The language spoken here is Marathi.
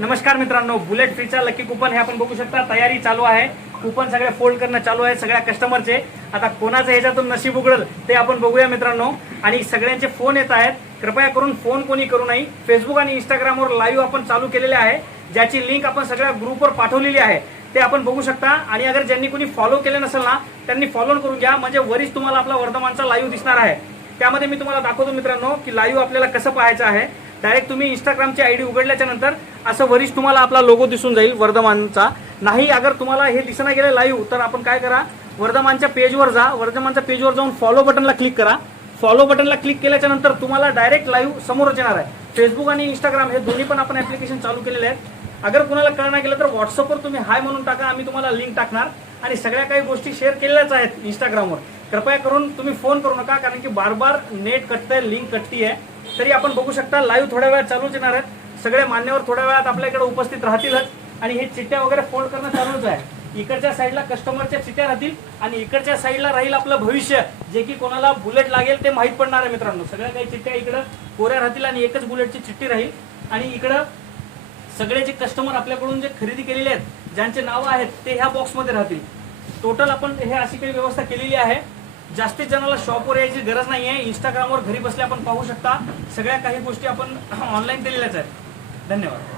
नमस्कार मित्रांनो बुलेट फ्रीचा लकी कुपन हे आपण बघू शकता. तयारी चालू आहे. कुपन सगळे फोल्ड करणं चालू आहे सगळ्या कस्टमरचे आता कोणाचं ह्याच्यातून नशीब उघडल ते आपण बघूया मित्रांनो. आणि सगळ्यांचे फोन येत आहेत. कृपया करून फोन कोणी करू नये. फेसबुक आणि इंस्टाग्रामवर लाईव्ह आपण चालू केलेले आहे. ज्याची लिंक आपण सगळ्या ग्रुपवर पाठवलेली आहे ते आपण बघू शकता. आणि अगर ज्यांनी कोणी फॉलो केले नसेल ना त्यांनी फॉलो करून घ्या. म्हणजे वरीच तुम्हाला आपला वर्धमानचा लाईव्ह दिसणार आहे. त्यामध्ये मी तुम्हाला दाखवतो मित्रांनो की लाईव्ह आपल्याला कसं पाहायचं आहे. डायरेक्ट तुम्ही इंस्टाग्रामची आयडी उघडल्याच्या नंतर असं वरीच तुम्हाला आपला लोगो दिसून जाईल वर्धमानचा. नाही अगर तुम्हाला हे दिसना गेलं लाईव्ह तर आपण काय करा वर्धमानच्या पेजवर जा. वर्धमानच्या पेजवर जाऊन फॉलो बटनला क्लिक करा. फॉलो बटनला क्लिक केल्याच्यानंतर तुम्हाला डायरेक्ट लाईव्ह समोरच येणार आहे. फेसबुक आणि इंस्टाग्राम हे दोन्ही पण आपण ऍप्लिकेशन चालू केलेले आहेत. अगर कुणाला कळणार गेलं तर व्हॉट्सअपवर तुम्ही हाय म्हणून टाका आम्ही तुम्हाला लिंक टाकणार. आणि सगळ्या काही गोष्टी शेअर केलेल्याच आहेत इंस्टाग्रामवर कृपया करून तुम्ही फोन करू नका कारण की बार बार नेट कटतंय लिंक कटती आहे. तरी आपण बघू शकता लाईव्ह थोड्या वेळात चालूच येणार आहेत. सगळे मान्यवर थोड्या वेळात आपल्याकडे उपस्थित राहतीलच. आणि हे चिठ्ठ्या वगैरे फोल्ड करणं चालूच आहे. इकडच्या साईडला कस्टमरच्या चिठ्ठ्या राहतील आणि इकडच्या साईडला राहील आपलं भविष्य. जे की कोणाला बुलेट लागेल ते माहीत पडणार आहे मित्रांनो. सगळ्या काही चिठ्ठ्या इकडं कोऱ्या राहतील आणि एकच बुलेटची चिठ्ठी राहील. आणि इकडं सगळे जे कस्टमर आपल्याकडून जे खरेदी केलेले आहेत ज्यांचे नावं आहेत ते ह्या बॉक्समध्ये राहतील. टोटल आपण हे अशी काही व्यवस्था केलेली आहे. जास्तीत जणाला शॉपवर यायची गरज नाही आहे इंस्टाग्रामवर घरी बसल्या आपण पाहू शकता. सगळ्या काही गोष्टी आपण ऑनलाईन दिलेल्याच आहेत. धन्यवाद.